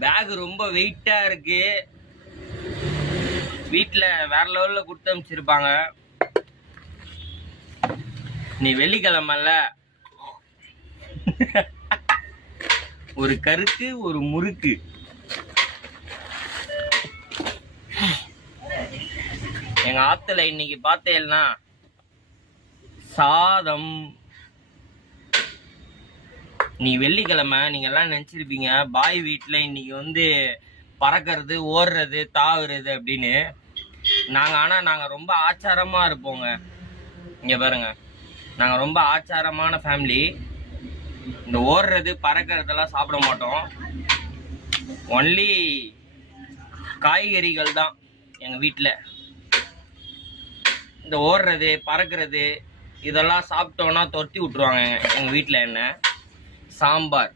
Back ரொம்ப வெயிட்டா இருக்கு. வீட்டுல வேற லெவல்ல கொடுத்து அனுப்பிச்சிருப்பாங்க. நீ வெள்ளிக்கிழமல்ல ஒரு கருக்கு ஒரு முறுக்கு. எங்க ஆத்துல இன்னைக்கு பார்த்தேன்னா சாதம். நீ வெள்ளிக்கிழமை நீங்க எல்லாம் நினைச்சிருப்பீங்க பாய் வீட்டுல இன்னைக்கு பறக்கிறது ஓடுறது தாவுறது அப்படின்னு. நாங்க ரொம்ப ஆச்சாரமா இருப்போங்க. இங்க பாருங்க, நாங்க ரொம்ப ஆச்சாரமான ஃபேமிலி. இந்த ஓடுறது பறக்கிறதெல்லாம் சாப்பிட மாட்டோம். ஒன்லி காய்கறிகள் தான் எங்க வீட்டுல. இந்த ஓடுறது பறக்கிறது இதெல்லாம் சாப்பிட்டோம்னா தொட்டி விட்டுருவாங்க எங்க வீட்டுல. என்ன சாம்பார்